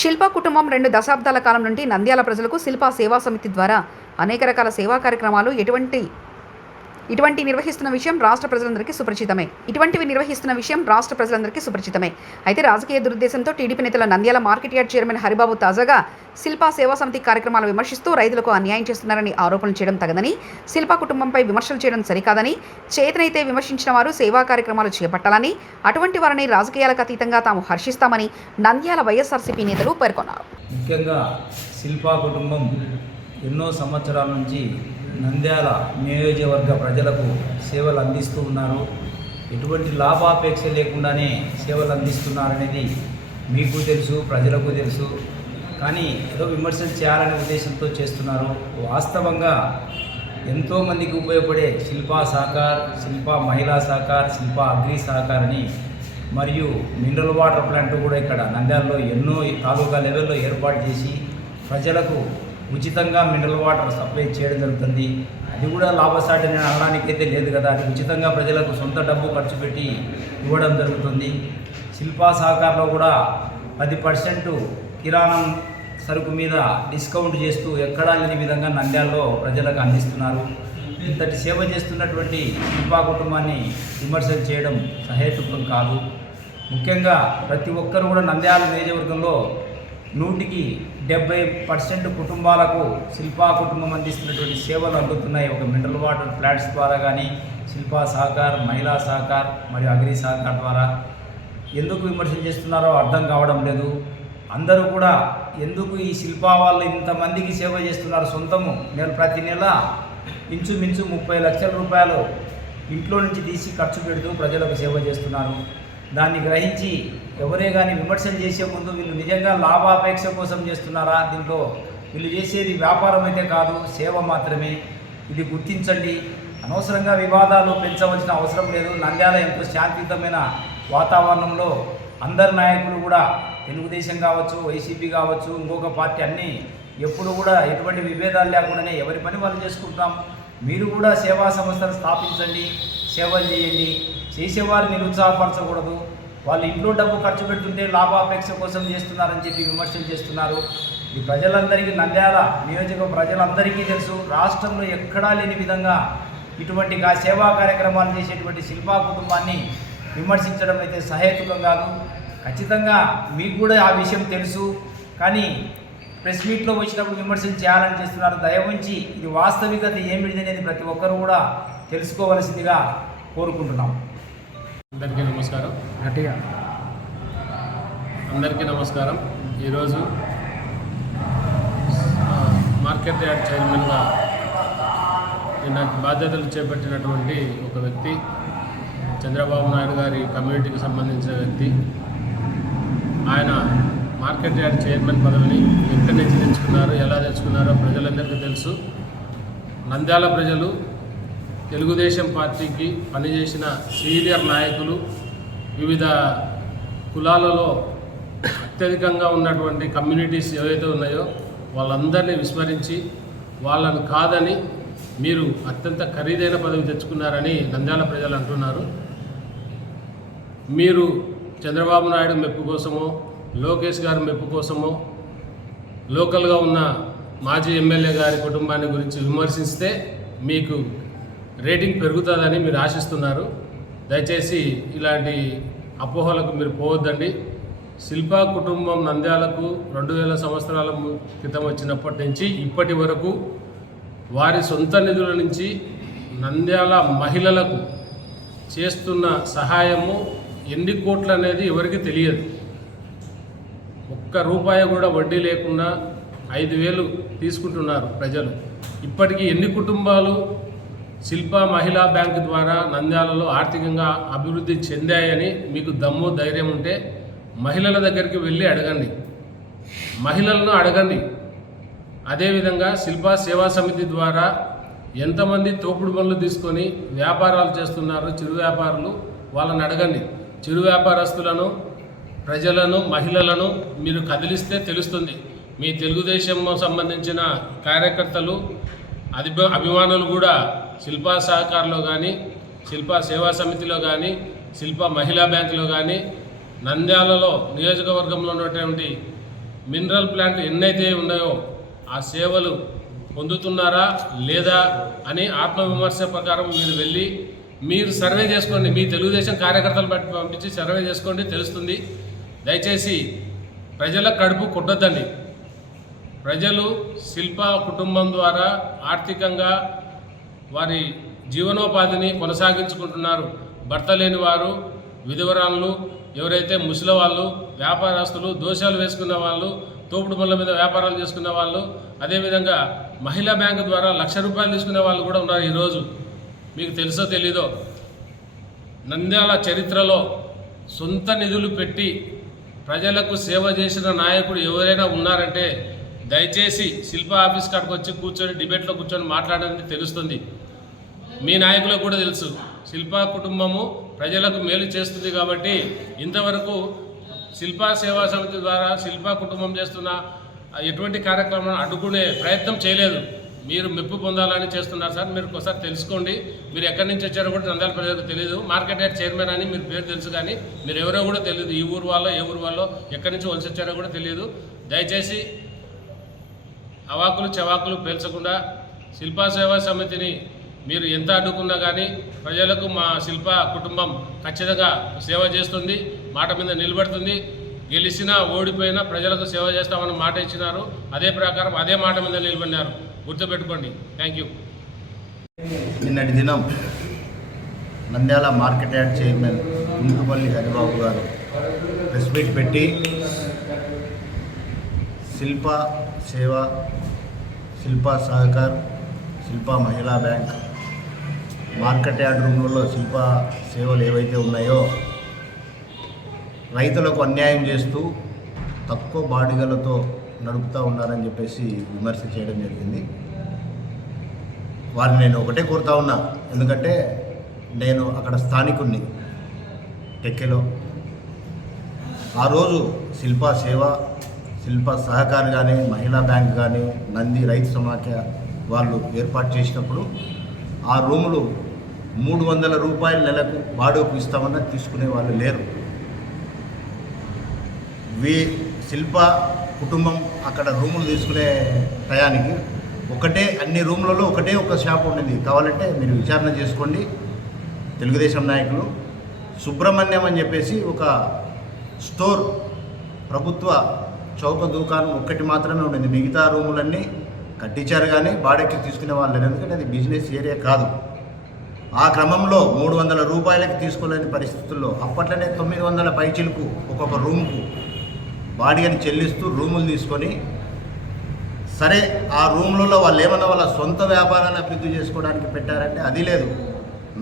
శిల్పా కుటుంబం 2 దశాబ్దాల కాలం నుండి నంద్యాల ప్రజలకు శిల్పా సేవా సమితి ద్వారా అనేక రకాల సేవా కార్యక్రమాలు ఇటువంటివి నిర్వహిస్తున్న విషయం రాష్ట్ర ప్రజలందరికీ సుపరిచితమే. అయితే రాజకీయ దురుద్దేశంతో టీడీపీ నేతల Nandyal market yard chairman Haribabu తాజాగా శిల్పా సేవా సమితి కార్యక్రమాలు విమర్శిస్తూ రైతులకు అన్యాయం చేస్తున్నారని ఆరోపణలు చేయడం తగదని, శిల్పా కుటుంబంపై విమర్శలు చేయడం సరికాదని, చేతనైతే విమర్శించిన వారు సేవా కార్యక్రమాలు చేపట్టాలని, అటువంటి వారిని రాజకీయాలకు అతీతంగా తాము హర్షిస్తామని నంద్యాల వైఎస్ఆర్సీపీ నేతలు పేర్కొన్నారు. ముఖ్యంగా శిల్పా కుటుంబం ఎన్నో సంవత్సరాల నుంచి నంద్యాల నియోజకవర్గ ప్రజలకు సేవలు అందిస్తూ ఉన్నారు. ఎటువంటి లాభాపేక్ష లేకుండానే సేవలు అందిస్తున్నారనేది మీకు తెలుసు, ప్రజలకు తెలుసు. కానీ ఏదో విమర్శలు చేయాలనే ఉద్దేశంతో చేస్తున్నారు. వాస్తవంగా ఎంతోమందికి ఉపయోగపడే శిల్పా సహకార్, శిల్పా మహిళా సహకార్, శిల్పా అగ్రి సహకార్ అని మరియు మినరల్ వాటర్ ప్లాంట్ కూడా ఇక్కడ నంద్యాలలో ఎన్నో తాలూకా లెవెల్లో ఏర్పాటు చేసి ప్రజలకు ఉచితంగా మినరల్ వాటర్ సప్లై చేయడం జరుగుతుంది. అది కూడా లాభసాటి అనడానికైతే లేదు కదా, అది ఉచితంగా ప్రజలకు సొంత డబ్బు ఖర్చు పెట్టి ఇవ్వడం జరుగుతుంది. శిల్పా సహకారంలో కూడా 10% కిరాణం సరుకు మీద డిస్కౌంట్ చేస్తూ ఎక్కడా లేని విధంగా నంద్యాలలో ప్రజలకు అందిస్తున్నారు. ఇంతటి సేవ చేస్తున్నటువంటి శిల్పా కుటుంబాన్ని విమర్శలు చేయడం సహేతుకం కాదు. ముఖ్యంగా ప్రతి ఒక్కరు కూడా నంద్యాల నియోజకవర్గంలో 170% కుటుంబాలకు శిల్పా కుటుంబం అందిస్తున్నటువంటి సేవలు అందుతున్నాయి. ఒక మినరల్ వాటర్ ప్లాంట్స్ ద్వారా కానీ, శిల్పా సహకార్, మహిళా సహకార్ మరియు అగ్రి సహకార్ ద్వారా ఎందుకు విమర్శలు చేస్తున్నారో అర్థం కావడం లేదు. అందరూ కూడా ఎందుకు ఈ శిల్పా వాళ్ళు ఇంతమందికి సేవ చేస్తున్నారు, సొంతము ప్రతి నెల ఇంచుమించు 30 లక్షల రూపాయలు ఇంట్లో నుంచి తీసి ఖర్చు పెడుతూ ప్రజలకు సేవ చేస్తున్నారు. దాన్ని గ్రహించి ఎవరే కానీ విమర్శలు చేసే ముందు వీళ్ళు నిజంగా లాభాపేక్ష కోసం చేస్తున్నారా, దీంట్లో వీళ్ళు చేసేది వ్యాపారం అయితే కాదు, సేవ మాత్రమే. ఇది గుర్తించండి. అనవసరంగా వివాదాలు పెంచవలసిన అవసరం లేదు. నంద్యాల ఎంతో శాంతియుతమైన వాతావరణంలో అందరు నాయకులు కూడా తెలుగుదేశం కావచ్చు, వైసీపీ కావచ్చు, ఇంకొక పార్టీ అన్నీ ఎప్పుడు కూడా ఎటువంటి విభేదాలు లేకుండానే ఎవరి పని వాళ్ళు చేసుకుంటాం. మీరు కూడా సేవా సంస్థలు స్థాపించండి, సేవలు చేయండి. చేసేవారిని నిరుత్సాహపరచకూడదు. వాళ్ళు ఇంట్లో డబ్బు ఖర్చు పెడుతుంటే లాభాపేక్ష కోసం చేస్తున్నారని చెప్పి విమర్శలు చేస్తున్నారు. ఇది ప్రజలందరికీ, నంద్యాల నియోజక ప్రజలందరికీ తెలుసు. రాష్ట్రంలో ఎక్కడా లేని విధంగా ఇటువంటి సేవా కార్యక్రమాలు చేసేటువంటి శిల్పా కుటుంబాన్ని విమర్శించడం అయితే సహేతుకం కాదు. ఖచ్చితంగా మీకు కూడా ఆ విషయం తెలుసు, కానీ ప్రెస్ మీట్లో వచ్చినప్పుడు విమర్శలు చేయాలని చేస్తున్నారు. దయవుంచి ఇది వాస్తవికత ఏమిటి అనేది ప్రతి ఒక్కరు కూడా తెలుసుకోవలసిందిగా కోరుకుంటున్నాం. అందరికీ నమస్కారం. ఈరోజు మార్కెట్ యార్డ్ చైర్మన్గా నిన్న బాధ్యతలు చేపట్టినటువంటి ఒక వ్యక్తి, చంద్రబాబు నాయుడు గారి కమ్యూనిటీకి సంబంధించిన వ్యక్తి. ఆయన మార్కెట్ యార్డ్ చైర్మన్ పదవిని ఎక్కడి నుంచి తెచ్చుకున్నారో, ఎలా తెచ్చుకున్నారో ప్రజలందరికీ తెలుసు. నంద్యాల ప్రజలు తెలుగుదేశం పార్టీకి పనిచేసిన సీనియర్ నాయకులు, వివిధ కులాలలో అత్యధికంగా ఉన్నటువంటి కమ్యూనిటీస్ ఏవైతే ఉన్నాయో వాళ్ళందరినీ విస్మరించి వాళ్ళను కాదని మీరు అత్యంత ఖరీదైన పదవి తెచ్చుకున్నారని నంద్యాల ప్రజలు అంటున్నారు. మీరు చంద్రబాబు నాయుడు మెప్పు కోసమో, లోకేష్ గారి మెప్పు కోసమో, లోకల్గా ఉన్న మాజీ ఎమ్మెల్యే గారి కుటుంబాన్ని గురించి విమర్శిస్తే మీకు రేటింగ్ పెరుగుతుందని మీరు ఆశిస్తున్నారు. దయచేసి ఇలాంటి అపోహలకు మీరు పోవద్దండి. శిల్పా కుటుంబం నంద్యాలకు 2000 సంవత్సరాల క్రితం వచ్చినప్పటి నుంచి ఇప్పటి వరకు వారి సొంత నిధుల నుంచి నంద్యాల మహిళలకు చేస్తున్న సహాయము ఎన్ని కోట్లు అనేది ఎవరికి తెలియదు. ₹1 కూడా వడ్డీ లేకుండా 5,000 తీసుకుంటున్నారు ప్రజలు. ఇప్పటికీ ఎన్ని కుటుంబాలు శిల్పా మహిళా బ్యాంక్ ద్వారా నంద్యాలలో ఆర్థికంగా అభివృద్ధి చెందాయని మీకు దమ్ము ధైర్యం ఉంటే మహిళల దగ్గరికి వెళ్ళి అడగండి, మహిళలను అడగండి. అదేవిధంగా శిల్పా సేవా సమితి ద్వారా ఎంతమంది తోపుడు పనులు తీసుకొని వ్యాపారాలు చేస్తున్నారు చిరు వ్యాపారులు, వాళ్ళని అడగండి. చిరు వ్యాపారస్తులను, ప్రజలను, మహిళలను మీరు కదిలిస్తే తెలుస్తుంది. మీ తెలుగుదేశం సంబంధించిన కార్యకర్తలు, అభిమానులు కూడా శిల్పా సహకార్లో కానీ, శిల్పా సేవా సమితిలో కానీ, శిల్పా మహిళా బ్యాంకులో కానీ, నంద్యాలలో నియోజకవర్గంలో ఉన్నటువంటి మినరల్ ప్లాంట్లు ఎన్నైతే ఉన్నాయో ఆ సేవలు పొందుతున్నారా లేదా అని ఆత్మవిమర్శ ప్రకారం మీరు వెళ్ళి మీరు సర్వే చేసుకోండి. మీ తెలుగుదేశం కార్యకర్తలు బట్టి పంపించి సర్వే చేసుకోండి, తెలుస్తుంది. దయచేసి ప్రజల కడుపు కొట్టొద్దండి. ప్రజలు శిల్ప కుటుంబం ద్వారా ఆర్థికంగా వారి జీవనోపాధిని కొనసాగించుకుంటున్నారు. భర్త లేని వారు, విధవరాళ్ళు, ఎవరైతే ముసలి వాళ్ళు, వ్యాపారస్తులు, దోషాలు వేసుకున్న వాళ్ళు, తోపుడు బండ్ల మీద వ్యాపారాలు చేసుకున్న వాళ్ళు, అదేవిధంగా మహిళా బ్యాంకు ద్వారా ₹1,00,000 తీసుకునే వాళ్ళు కూడా ఉన్నారు. ఈరోజు మీకు తెలుసో తెలీదో నంద్యాల చరిత్రలో సొంత నిధులు పెట్టి ప్రజలకు సేవ చేసిన నాయకుడు ఎవరైనా ఉన్నారంటే దయచేసి శిల్ప ఆఫీస్ కాడికి వచ్చి కూర్చొని డిబేట్లో కూర్చొని మాట్లాడడానికి తెలుస్తుంది. మీ నాయకులకు కూడా తెలుసు శిల్ప కుటుంబము ప్రజలకు మేలు చేస్తుంది కాబట్టి ఇంతవరకు శిల్ప సేవా సమితి ద్వారా శిల్ప కుటుంబం చేస్తున్న ఎటువంటి కార్యక్రమాన్ని అడ్డుకునే ప్రయత్నం చేయలేదు. మీరు మెప్పు పొందాలని చేస్తున్నారు సార్. మీరు ఒకసారి తెలుసుకోండి. మీరు ఎక్కడి నుంచి వచ్చారో కూడా నంద్యాల ప్రజలకు తెలియదు. మార్కెట్ యార్డ్ చైర్మన్ అని మీరు పేరు తెలుసు, కానీ మీరు ఎవరో కూడా తెలియదు. ఈ ఊరు వాళ్ళో ఏ ఊరు వాళ్ళో ఎక్కడి నుంచి వలస వచ్చారో కూడా తెలియదు. దయచేసి అవాకులు చవాకులు పేల్చకుండా శిల్పా సేవా సమితిని మీరు ఎంత అడ్డుకున్నా కానీ ప్రజలకు మా శిల్ప కుటుంబం ఖచ్చితంగా సేవ చేస్తుంది, మాట మీద నిలబడుతుంది. గెలిచినా ఓడిపోయినా ప్రజలకు సేవ చేస్తామని మాట ఇచ్చినారు. అదే ప్రకారం అదే మాట మీద నిలబడినారు. గుర్తుపెట్టుకోండి. Thank you. నిన్నటి దినం Nandyal market yard chairman Guntupalli Haribabu గారు ప్రెస్ మీట్ పెట్టి శిల్ప సేవ, శిల్ప సహకార్, శిల్ప మహిళా బ్యాంక్, మార్కెట్ యార్డ్ రూమ్లలో శిల్ప సేవలు ఏవైతే ఉన్నాయో రైతులకు అన్యాయం చేస్తూ తక్కువ బాడిగలతో నడుపుతూ ఉన్నారని చెప్పేసి విమర్శ చేయడం జరిగింది. వారిని నేను ఒకటే కోరుతా ఉన్నా, ఎందుకంటే నేను అక్కడ స్థానికుణ్ణి టెక్కెలో. ఆ రోజు శిల్ప సేవ, శిల్ప సహకార్ కానీ, మహిళా బ్యాంక్ కానీ, నంది రైతు సమాఖ్య వాళ్ళు ఏర్పాటు చేసినప్పుడు ఆ రూములు ₹300 నెలకు బాడుగకు ఇస్తామన్నా తీసుకునే వాళ్ళు లేరు. శిల్ప కుటుంబం అక్కడ రూములు తీసుకునే టయానికి అన్ని రూములలో ఒక షాప్ ఉండింది. కావాలంటే మీరు విచారణ చేసుకోండి. తెలుగుదేశం నాయకులు సుబ్రహ్మణ్యం అని చెప్పేసి ఒక స్టోర్, ప్రభుత్వ చౌక దుకాణం ఒక్కటి మాత్రమే ఉండింది. మిగతా రూములన్నీ కట్టించారు కానీ బాడెక్కి తీసుకునే వాళ్ళు లేరు, ఎందుకంటే అది బిజినెస్ ఏరియా కాదు. ఆ క్రమంలో ₹300 తీసుకోలేని పరిస్థితుల్లో అప్పట్లోనే 900 పైచిలకు ఒక్కొక్క రూముకు బాడీని చెల్లిస్తూ రూములు తీసుకొని, సరే ఆ రూములలో వాళ్ళు ఏమన్నా వాళ్ళ సొంత వ్యాపారాన్ని అభివృద్ధి చేసుకోవడానికి పెట్టారంటే అది లేదు.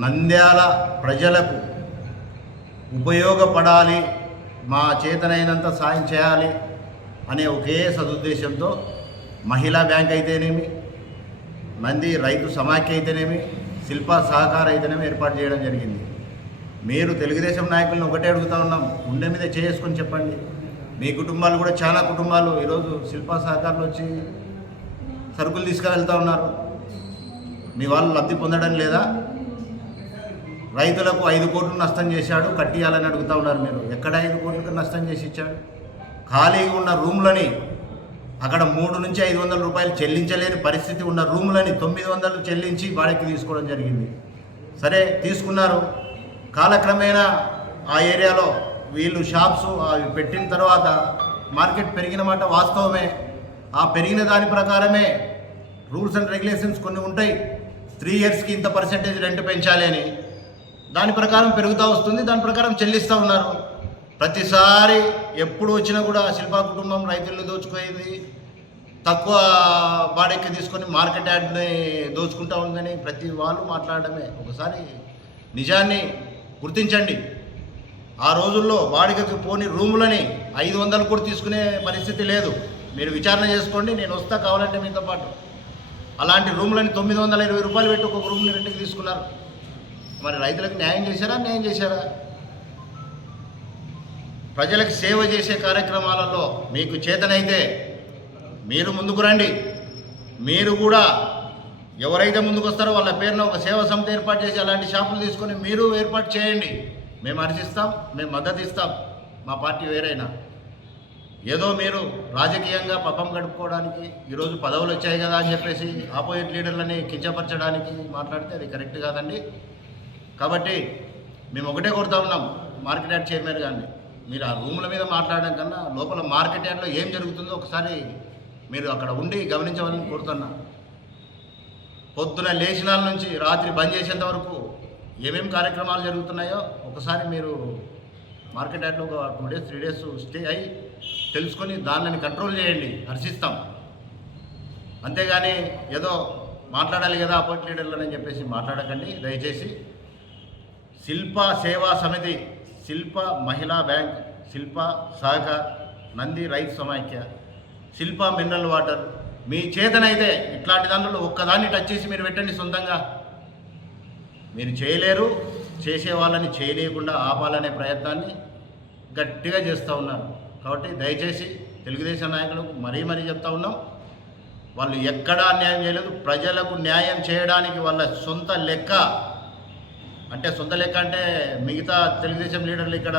నంద్యాల ప్రజలకు ఉపయోగపడాలి, మా చేతనైనంత సాయం చేయాలి అనే ఒకే సదుద్దేశంతో మహిళా బ్యాంక్ అయితేనేమి, నంది రైతు సమాఖ్య అయితేనేమి, శిల్ప సహకార అయితేనేమి ఏర్పాటు చేయడం జరిగింది. మీరు తెలుగుదేశం నాయకులను ఒకటే అడుగుతా ఉన్నాం, గుండె మీద చేసుకొని చెప్పండి. మీ కుటుంబాలు కూడా చాలా కుటుంబాలు ఈరోజు శిల్ప సహకారంలో వచ్చి సరుకులు తీసుకువెళ్తూ ఉన్నారు. మీ వాళ్ళు లబ్ధి పొందడం లేదా? రైతులకు 5 కోట్లు నష్టం చేశాడు, కట్టియాలని అడుగుతూ ఉన్నారు. మీరు ఎక్కడ 5 కోట్లకు నష్టం చేసి ఇచ్చాడు? ఖాళీగా ఉన్న రూములని అక్కడ 300 నుంచి ₹500 చెల్లించలేని పరిస్థితి ఉన్న రూములని 900 చెల్లించి బాడెక్కి తీసుకోవడం జరిగింది. సరే తీసుకున్నారు. కాలక్రమేణా ఆ ఏరియాలో వీళ్ళు షాప్స్ అవి పెట్టిన తర్వాత మార్కెట్ పెరిగిన మాట వాస్తవమే. ఆ పెరిగిన దాని ప్రకారమే రూల్స్ అండ్ రెగ్యులేషన్స్ కొన్ని ఉంటాయి. 3 ఇయర్స్కి ఇంత పర్సెంటేజ్ రెంట్ పెంచాలి అని, దాని ప్రకారం పెరుగుతూ వస్తుంది, దాని ప్రకారం చెల్లిస్తూ ఉన్నారు. ప్రతిసారి ఎప్పుడు వచ్చినా కూడా శిల్పా కుటుంబం రైతులను దోచుకోయింది, తక్కువ బాడెక్కి తీసుకొని మార్కెట్ యార్డ్ని దోచుకుంటూ ఉందని ప్రతి వాళ్ళు మాట్లాడడమే. ఒకసారి నిజాన్ని గుర్తించండి. ఆ రోజుల్లో బాడిగకి పోని రూములని 500 కూడా తీసుకునే పరిస్థితి లేదు. మీరు విచారణ చేసుకోండి, నేను వస్తా కావాలంటే మీతో పాటు. అలాంటి రూములని ₹920 పెట్టి ఒక రూమ్ని రెంట్కి తీసుకున్నారు. మరి రైతులకు న్యాయం చేశారా? న్యాయం చేశారా? ప్రజలకు సేవ చేసే కార్యక్రమాలలో మీకు చేతనైతే మీరు ముందుకు రండి. మీరు కూడా ఎవరైతే ముందుకు వస్తారో వాళ్ళ పేరున ఒక సేవా సమితి ఏర్పాటు చేసి అలాంటి షాపులు తీసుకొని మీరు ఏర్పాటు చేయండి. మేము హర్షిస్తాం, మేము మద్దతు ఇస్తాం. మా పార్టీ వేరైనా ఏదో మీరు రాజకీయంగా పబ్బం గడుపుకోవడానికి ఈరోజు పదవులు వచ్చాయి కదా అని చెప్పేసి ఆపోజిట్ లీడర్లని కించపరచడానికి మాట్లాడితే అది కరెక్ట్ కాదండి. కాబట్టి మేము ఒకటే కోరుతా ఉన్నాం మార్కెట్ యార్డ్ చైర్మన్ గారిని, మీరు ఆ రూముల మీద మాట్లాడడం కన్నా లోపల మార్కెట్ యార్డ్లో ఏం జరుగుతుందో ఒకసారి మీరు అక్కడ ఉండి గమనించవాలని కోరుతున్నా. పొద్దున లేచినాల నుంచి రాత్రి బంద్ చేసేంత వరకు ఏమేమి కార్యక్రమాలు జరుగుతున్నాయో ఒకసారి మీరు మార్కెట్ యార్డ్లో ఒక 2 days 3 days స్టే అయ్యి తెలుసుకొని దానిని కంట్రోల్ చేయండి, హర్షిస్తాం. అంతేగాని ఏదో మాట్లాడాలి కదా అపోజిట్ లీడర్లని చెప్పేసి మాట్లాడకండి దయచేసి. శిల్ప సేవా సమితి, శిల్ప మహిళా బ్యాంక్, శిల్ప సహకార్, నంది రైతు సమాఖ్య, శిల్ప మినరల్ వాటర్, మీ చేతనైతే ఇట్లాంటి దాంట్లో ఒక్కదాన్ని టచ్ చేసి మీరు పెట్టండి. సొంతంగా మీరు చేయలేరు, చేసే వాళ్ళని చేయలేకుండా ఆపాలనే ప్రయత్నాన్ని గట్టిగా చేస్తూ ఉన్నారు. కాబట్టి దయచేసి తెలుగుదేశం నాయకులకు మరీ చెప్తా ఉన్నాం, వాళ్ళు ఎక్కడా అన్యాయం చేయలేదు. ప్రజలకు న్యాయం చేయడానికి వాళ్ళ సొంత లెక్క అంటే మిగతా తెలుగుదేశం లీడర్లు ఇక్కడ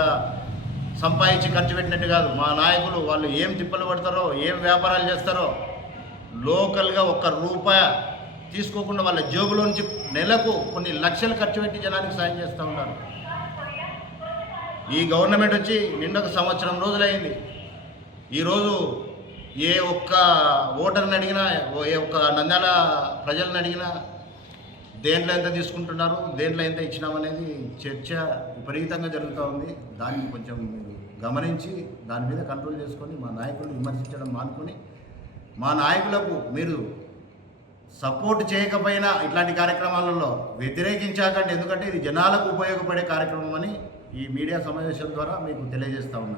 సంపాదించి ఖర్చు పెట్టినట్టు కాదు. మా నాయకులు వాళ్ళు ఏం తిప్పలు పడతారో, ఏం వ్యాపారాలు చేస్తారో లోకల్గా ₹1 తీసుకోకుండా వాళ్ళ జేబులో నుంచి నెలకు కొన్ని లక్షలు ఖర్చు పెట్టి జనానికి సాయం చేస్తూ ఉన్నారు. ఈ గవర్నమెంట్ వచ్చి నిండొక సంవత్సరం రోజులైంది. ఈరోజు ఏ ఒక్క ఓటర్ని అడిగినా, ఏ ఒక్క నంద్యాల ప్రజలను అడిగినా దేంట్లో ఎంత తీసుకుంటున్నారు, దేంట్లో ఎంత ఇచ్చినామనేది చర్చ విపరీతంగా జరుగుతూ ఉంది. దాన్ని కొంచెం మీరు గమనించి దాని మీద కంట్రోల్ చేసుకొని మా నాయకులను విమర్శించడం మానుకొని మా నాయకులకు మీరు సపోర్ట్ చేయకపోయినా ఇట్లాంటి కార్యక్రమాలలో వ్యతిరేకించాకండి. ఎందుకంటే ఇది జనాలకు ఉపయోగపడే కార్యక్రమం అని ఈ మీడియా సమావేశం ద్వారా మీకు తెలియజేస్తా ఉన్నా.